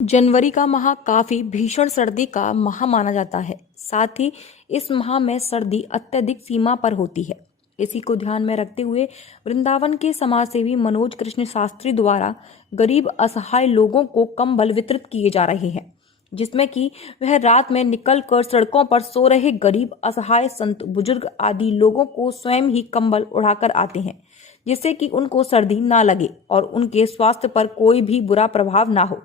जनवरी का माह काफी भीषण सर्दी का माह माना जाता है। साथ ही इस माह में सर्दी अत्यधिक सीमा पर होती है। इसी को ध्यान में रखते हुए वृंदावन के समाजसेवी मनोज कृष्ण शास्त्री द्वारा गरीब असहाय लोगों को कंबल वितरित किए जा रहे हैं, जिसमें कि वह रात में निकलकर सड़कों पर सो रहे गरीब असहाय संत बुजुर्ग आदि लोगों को स्वयं ही कंबल उड़ाकर आते हैं, जिससे कि उनको सर्दी ना लगे और उनके स्वास्थ्य पर कोई भी बुरा प्रभाव ना हो।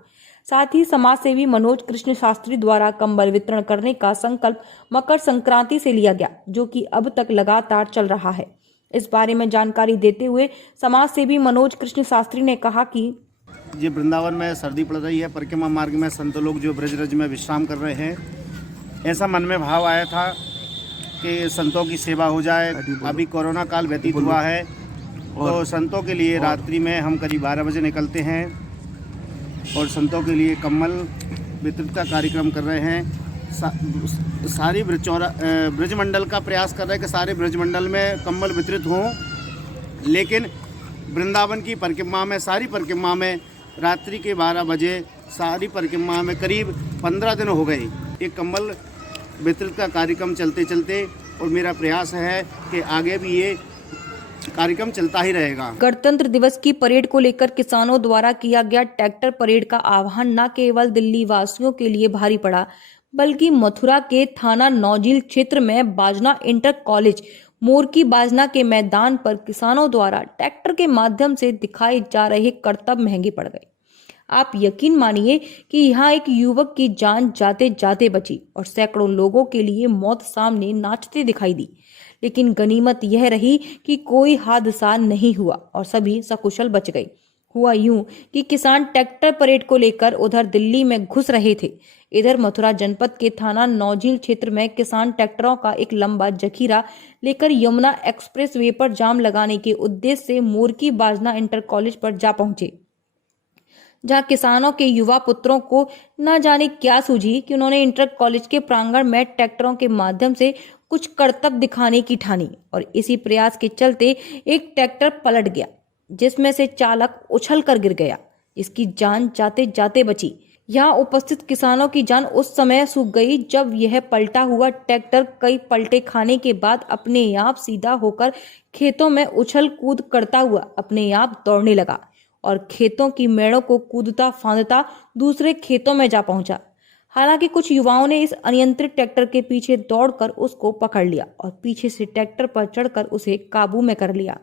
साथ ही समाजसेवी मनोज कृष्ण शास्त्री द्वारा कंबल वितरण करने का संकल्प मकर संक्रांति से लिया गया, जो कि अब तक लगातार चल रहा है। इस बारे में जानकारी देते हुए समाजसेवी मनोज कृष्ण शास्त्री ने कहा कि ये वृंदावन में सर्दी पड़ रही है। परिक्रमा मार्ग में संत लोग जो ब्रज में विश्राम कर रहे हैं, ऐसा मन में भाव आया था कि संतों की सेवा हो जाए। अभी कोरोना काल व्यतीत हुआ है, तो संतों के लिए रात्रि में हम करीब 12 बजे निकलते हैं और संतों के लिए कम्बल वितरित का कार्यक्रम कर रहे हैं। सारी ब्रजमंडल का प्रयास कर रहे हैं कि सारे ब्रजमंडल में कम्बल वितरित हों, लेकिन वृंदावन की परिक्रमा में, सारी परिक्रमा में रात्रि के 12 बजे सारी परिक्रमा में करीब 15 दिन हो गए ये कम्बल वितरित का कार्यक्रम चलते चलते, और मेरा प्रयास है कि आगे भी ये कार्यक्रम चलता ही रहेगा। गणतंत्र दिवस की परेड को लेकर किसानों द्वारा किया गया ट्रैक्टर परेड का आह्वान न केवल दिल्ली वासियों के लिए भारी पड़ा, बल्कि मथुरा के थाना नौजील क्षेत्र में बाजना इंटर कॉलेज मोर की बाजना के मैदान पर किसानों द्वारा ट्रैक्टर के माध्यम से दिखाए जा रहे करतब महंगे पड़ गए। आप यकीन मानिए कि यहाँ एक युवक की जान जाते जाते बची और सैकड़ों लोगों के लिए मौत सामने नाचते दिखाई दी, लेकिन गनीमत यह रही कि कोई हादसा नहीं हुआ और सभी सकुशल बच गए। हुआ यूं कि किसान ट्रैक्टर परेड को लेकर उधर दिल्ली में घुस रहे थे, इधर मथुरा जनपद के थाना नौजील क्षेत्र में किसान ट्रैक्टरों का एक लंबा जखीरा लेकर यमुना एक्सप्रेस वे पर जाम लगाने के उद्देश्य से मोर की बाजना इंटर कॉलेज पर जा पहुंचे, जहां किसानों के युवा पुत्रों को न जाने क्या सूझी कि उन्होंने इंटर कॉलेज के प्रांगण में ट्रैक्टरों के माध्यम से कुछ करतब दिखाने की ठानी और इसी प्रयास के चलते एक ट्रैक्टर पलट गया, जिसमें से चालक उछल कर गिर गया, जिसकी जान जाते जाते बची। यहाँ उपस्थित किसानों की जान उस समय सूख गई जब यह पलटा हुआ ट्रैक्टर कई पलटे खाने के बाद अपने आप सीधा होकर खेतों में उछल कूद करता हुआ अपने आप दौड़ने लगा और खेतों की मेड़ों को कूदता फांदता दूसरे खेतों में जा पहुंचा। हालांकि कुछ युवाओं ने इस अनियंत्रित ट्रैक्टर के पीछे दौड़कर उसको पकड़ लिया और पीछे से ट्रैक्टर पर चढ़कर उसे काबू में कर लिया।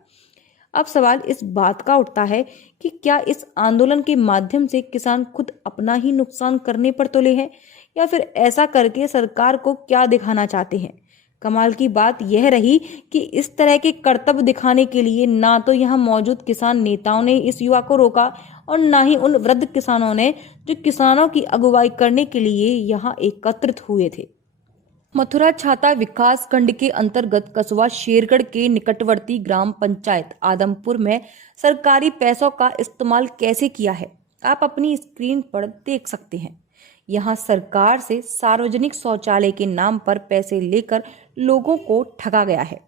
अब सवाल इस बात का उठता है कि क्या इस आंदोलन के माध्यम से किसान खुद अपना ही नुकसान करने पर तुले हैं या फिर ऐसा करके सरकार को क्या दिखाना चाहते हैं। कमाल की बात यह रही कि इस तरह के करतब दिखाने के लिए ना तो यहाँ मौजूद किसान नेताओं ने इस युवा को रोका और ना ही उन वृद्ध किसानों ने जो किसानों की अगुवाई करने के लिए यहाँ एकत्रित हुए थे। मथुरा छाता विकास खंड के अंतर्गत कस्बा शेरगढ़ के निकटवर्ती ग्राम पंचायत आदमपुर में सरकारी पैसों का इस्तेमाल कैसे किया है, आप अपनी स्क्रीन पर देख सकते हैं। यहाँ सरकार से सार्वजनिक शौचालय के नाम पर पैसे लेकर लोगों को ठगा गया है।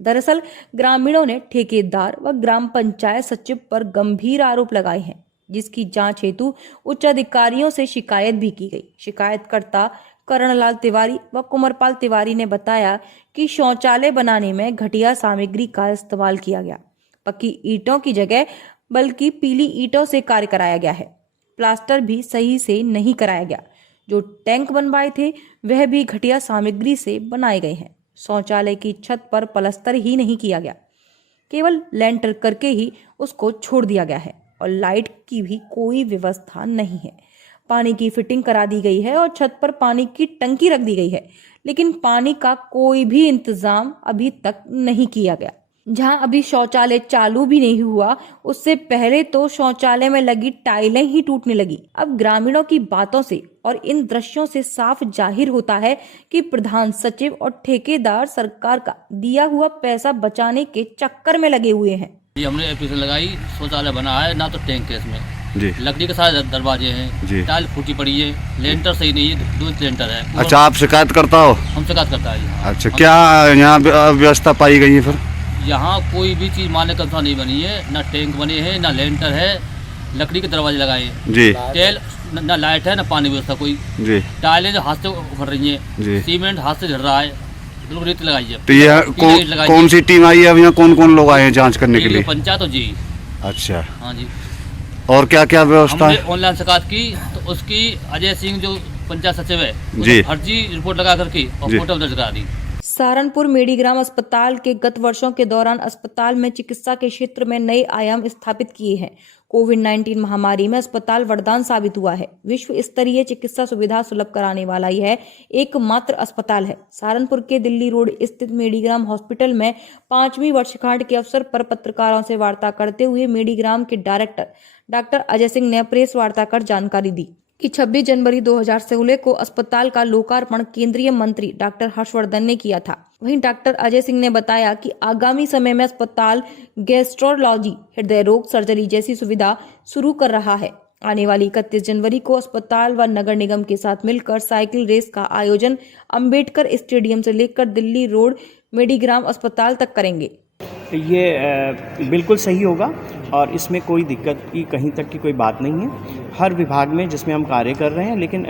दरअसल ग्रामीणों ने ठेकेदार व ग्राम पंचायत सचिव पर गंभीर आरोप लगाए हैं, जिसकी जांच हेतु उच्च अधिकारियों से शिकायत भी की गई। शिकायतकर्ता करणलाल तिवारी व कुंवरपाल तिवारी ने बताया कि शौचालय बनाने में घटिया सामग्री का इस्तेमाल किया गया। पक्की ईंटों की जगह बल्कि पीली ईंटों से कार्य कराया गया है। प्लास्टर भी सही से नहीं कराया गया। जो टैंक बनवाए थे वह भी घटिया सामग्री से बनाए गए हैं। शौचालय की छत पर प्लास्टर ही नहीं किया गया, केवल लेंटर करके ही उसको छोड़ दिया गया है और लाइट की भी कोई व्यवस्था नहीं है। पानी की फिटिंग करा दी गई है और छत पर पानी की टंकी रख दी गई है, लेकिन पानी का कोई भी इंतजाम अभी तक नहीं किया गया। जहां अभी शौचालय चालू भी नहीं हुआ, उससे पहले तो शौचालय में लगी टाइलें ही टूटने लगी। अब ग्रामीणों की बातों से और इन दृश्यों से साफ जाहिर होता है कि प्रधान सचिव और ठेकेदार सरकार का दिया हुआ पैसा बचाने के चक्कर में लगे हुए हैं। हमने एप्लीकेशन लगाई, शौचालय बना है ना, तो टैंक है इसमें जी, लकड़ी के सारे दरवाजे हैं, टाइल फूटी पड़ी है, लेंटर सही नहीं है, 2 लेंटर है। अच्छा, आप शिकायत करता हो? हम शिकायत करता है। अच्छा, क्या यहाँ व्यवस्था पाई गई है? फिर यहाँ कोई भी चीज मानने का नहीं बनी है, ना टैंक बने हैं, ना लेंटर है, लकड़ी के दरवाजे लगाए हैं। जी, तेल ना लाइट है ना पानी व्यवस्था कोई। जी। टाइलें जो हाथ से उखड़ रही जी। हैं, सीमेंट हाथ से झड़ रहा है, बिल्कुल रेत लगाई है। तो ये कौन सी टीम आई है, अब यहाँ कौन कौन लोग आए हैं जांच करने के लिए? पंचायत और जी। अच्छा, हाँ जी। और क्या क्या व्यवस्था हमने है? ऑनलाइन शिकायत की तो उसकी अजय सिंह जो पंचायत सचिव है, जी। फर्जी रिपोर्ट लगा करके और जी। फोटो दर्ज करा दी। सहारनपुर मेडीग्राम अस्पताल के गत वर्षों के दौरान अस्पताल में चिकित्सा के क्षेत्र में नए आयाम स्थापित किए हैं। कोविड-19 महामारी में अस्पताल वरदान साबित हुआ है। विश्व स्तरीय चिकित्सा सुविधा सुलभ कराने वाला यह एकमात्र अस्पताल है। सहारनपुर के दिल्ली रोड स्थित मेडीग्राम हॉस्पिटल में 5वीं वर्षगांठ के अवसर पर पत्रकारों से वार्ता करते हुए मेडीग्राम के डायरेक्टर डॉक्टर अजय सिंह ने प्रेस वार्ता कर जानकारी दी कि 26 जनवरी 2016 को अस्पताल का लोकार्पण केंद्रीय मंत्री डॉक्टर हर्षवर्धन ने किया था। वहीं डॉक्टर अजय सिंह ने बताया कि आगामी समय में अस्पताल गैस्ट्रोलॉजी, हृदय रोग, सर्जरी जैसी सुविधा शुरू कर रहा है। आने वाली 31 जनवरी को अस्पताल व नगर निगम के साथ मिलकर साइकिल रेस का आयोजन अंबेडकर स्टेडियम से लेकर दिल्ली रोड मेडीग्राम अस्पताल तक करेंगे। ये बिल्कुल सही होगा और इसमें कोई दिक्कत की कहीं तक की कोई बात नहीं है। हर विभाग में जिसमें हम कार्य कर रहे हैं, लेकिन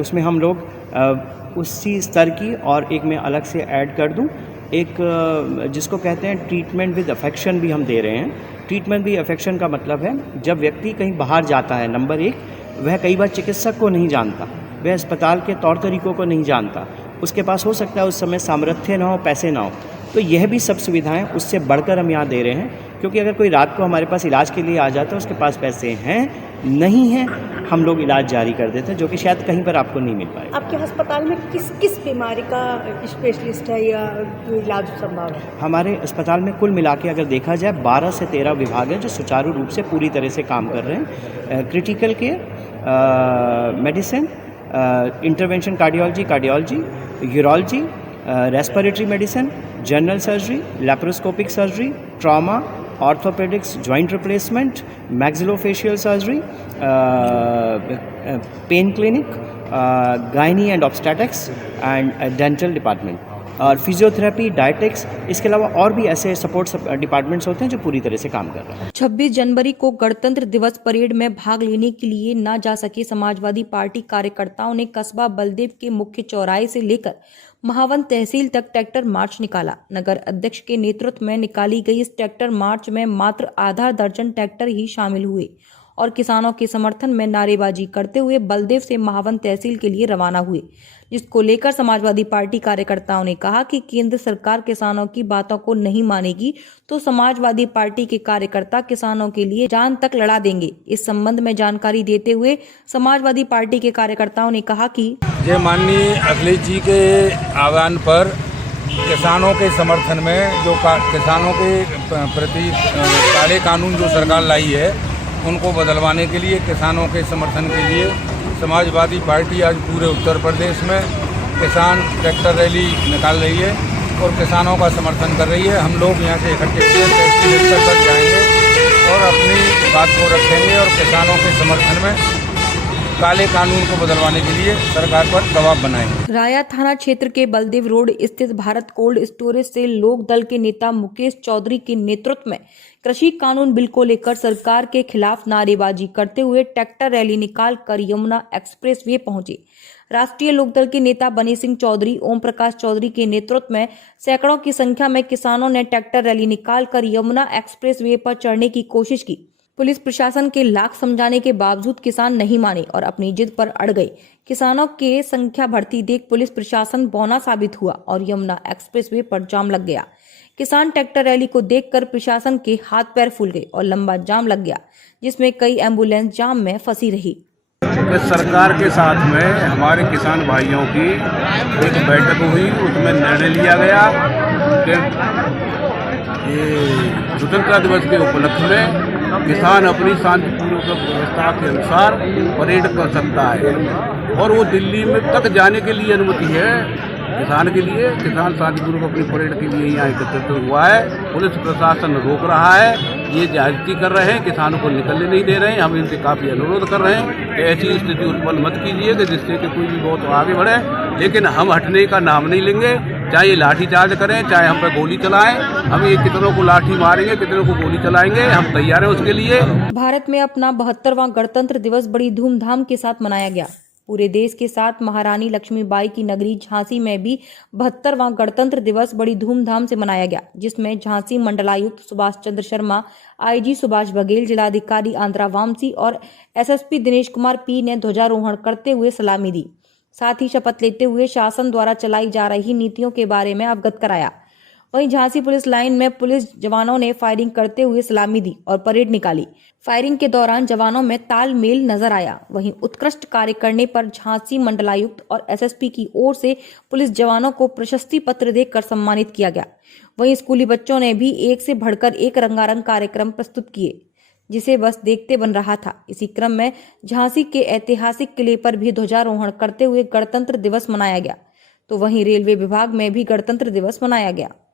उसमें हम लोग उसी स्तर की और एक मैं अलग से ऐड कर दूं, एक जिसको कहते हैं ट्रीटमेंट विद अफेक्शन भी हम दे रहे हैं। ट्रीटमेंट विद अफेक्शन का मतलब है जब व्यक्ति कहीं बाहर जाता है, नंबर 1 वह कई बार चिकित्सक को नहीं जानता, वह अस्पताल के तौर तरीकों को नहीं जानता, उसके पास हो सकता है उस समय सामर्थ्य ना हो, पैसे ना हो, तो यह भी सब सुविधाएं उससे बढ़कर हम यहाँ दे रहे हैं। क्योंकि अगर कोई रात को हमारे पास इलाज के लिए आ जाता है, उसके पास पैसे हैं नहीं हैं, हम लोग इलाज जारी कर देते हैं, जो कि शायद कहीं पर आपको नहीं मिल पाएगा। आपके अस्पताल में किस किस बीमारी का स्पेशलिस्ट है या इलाज संभव है? हमारे अस्पताल में कुल मिला के अगर देखा जाए 12 से 13 विभाग हैं जो सुचारू रूप से पूरी तरह से काम कर रहे हैं। Critical care, medicine, intervention cardiology, urology, respiratory medicine, general surgery, laparoscopic surgery, trauma, orthopaedics, joint replacement, maxillofacial surgery, pain clinic, gynae and obstetrics and dental department, और फिजियोथेरेपी, डायटेक्स, इसके अलावा और भी ऐसे सपोर्ट डिपार्टमेंट्स होते हैं जो पूरी तरह से काम कर रहे हैं। 26 जनवरी को गणतंत्र दिवस परेड में भाग लेने के लिए न जा सके समाजवादी पार्टी कार्यकर्ताओं ने कस्बा बलदेव के मुख्य चौराहे से लेकर महावन तहसील तक ट्रैक्टर मार्च निकाला। नगर अध्यक्ष के नेतृत्व में निकाली गई इस ट्रैक्टर मार्च में मात्र आधा दर्जन ट्रैक्टर ही शामिल हुए और किसानों के समर्थन में नारेबाजी करते हुए बलदेव से महावन तहसील के लिए रवाना हुए, जिसको लेकर समाजवादी पार्टी कार्यकर्ताओं ने कहा कि केंद्र सरकार किसानों की बातों को नहीं मानेगी तो समाजवादी पार्टी के कार्यकर्ता किसानों के लिए जान तक लड़ा देंगे। इस संबंध में जानकारी देते हुए समाजवादी पार्टी के कार्यकर्ताओं ने कहा कि ये माननीय अखिलेश जी के आह्वान पर किसानों के समर्थन में जो किसानों के प्रति काले कानून जो सरकार लाई है उनको बदलवाने के लिए, किसानों के समर्थन के लिए समाजवादी पार्टी आज पूरे उत्तर प्रदेश में किसान ट्रैक्टर रैली निकाल रही है और किसानों का समर्थन कर रही है। हम लोग यहाँ से इकट्ठे हुए तहसील स्तर तक जाएंगे और अपनी बात को रखेंगे और किसानों के समर्थन में काले कानून को बदलवाने के लिए सरकार पर दबाव बनाएंगे। राया थाना क्षेत्र के बलदेव रोड स्थित भारत कोल्ड स्टोरेज से लोक दल के नेता मुकेश चौधरी के नेतृत्व में कृषि कानून बिल को लेकर सरकार के खिलाफ नारेबाजी करते हुए ट्रैक्टर रैली निकाल कर यमुना एक्सप्रेस वे पहुंचे। राष्ट्रीय लोकदल के नेता बनी सिंह चौधरी, ओम प्रकाश चौधरी के नेतृत्व में सैकड़ों की संख्या में किसानों ने ट्रैक्टर रैली निकाल कर यमुना एक्सप्रेस वे पर चढ़ने की कोशिश की। पुलिस प्रशासन के लाख समझाने के बावजूद किसान नहीं माने और अपनी जिद पर अड़ गए। किसानों के संख्या बढ़ती देख पुलिस प्रशासन बौना साबित हुआ और यमुना एक्सप्रेसवे पर जाम लग गया। किसान ट्रैक्टर रैली को देखकर प्रशासन के हाथ पैर फूल गए और लंबा जाम लग गया, जिसमें कई एम्बुलेंस जाम में फंसी रही। सरकार के साथ में हमारे किसान भाइयों की एक बैठक हुई, उसमें निर्णय लिया गया कि ये स्वतंत्रता दिवस के उपलक्ष्य में किसान अपनी शांतिपूर्वक व्यवस्था के अनुसार परेड कर सकता है और वो दिल्ली में तक जाने के लिए अनुमति है किसान के लिए। किसान शांतिपूर्वक अपनी परेड के लिए यहाँ एकत्रित हुआ है। पुलिस प्रशासन रोक रहा है, ये ज्यादती कर रहे हैं, किसानों को निकलने नहीं दे रहे हैं। हम इनसे काफ़ी अनुरोध कर रहे हैं कि ऐसी स्थिति उत्पन्न मत कीजिए कि जिससे कि कोई भी बहुत आगे बढ़े, लेकिन हम हटने का नाम नहीं लेंगे। चाहे ये लाठीचार्ज करें, चाहे हम पे गोली चलाएं, हम ये कितनों को लाठी मारेंगे, कितनों को गोली चलाएंगे, हम तैयार हैं उसके लिए। भारत में अपना 72वां गणतंत्र दिवस बड़ी धूमधाम के साथ मनाया गया। पूरे देश के साथ महारानी लक्ष्मीबाई की नगरी झांसी में भी 72वां गणतंत्र दिवस बड़ी धूमधाम से मनाया गया, जिसमें झांसी मंडलायुक्त सुभाष चंद्र शर्मा, आईजी सुभाष बघेल, जिलाधिकारी आंद्रा वामसी और एसएसपी दिनेश कुमार पी ने ध्वजारोहण करते हुए सलामी दी। साथ ही शपथ लेते हुए शासन द्वारा चलाई जा रही नीतियों के बारे में अवगत कराया। वहीं झांसी पुलिस लाइन में पुलिस जवानों ने फायरिंग करते हुए सलामी दी और परेड निकाली। फायरिंग के दौरान जवानों में तालमेल नजर आया। वहीं उत्कृष्ट कार्य करने पर झांसी मंडलायुक्त और एसएसपी की ओर से पुलिस जवानों को प्रशस्ति पत्र देकर सम्मानित किया गया। वहीं स्कूली बच्चों ने भी एक से बढ़कर एक रंगारंग कार्यक्रम प्रस्तुत किए, जिसे बस देखते बन रहा था। इसी क्रम में झांसी के ऐतिहासिक किले पर भी ध्वजारोहण करते हुए गणतंत्र दिवस मनाया गया। तो वहीं रेलवे विभाग में भी गणतंत्र दिवस मनाया गया।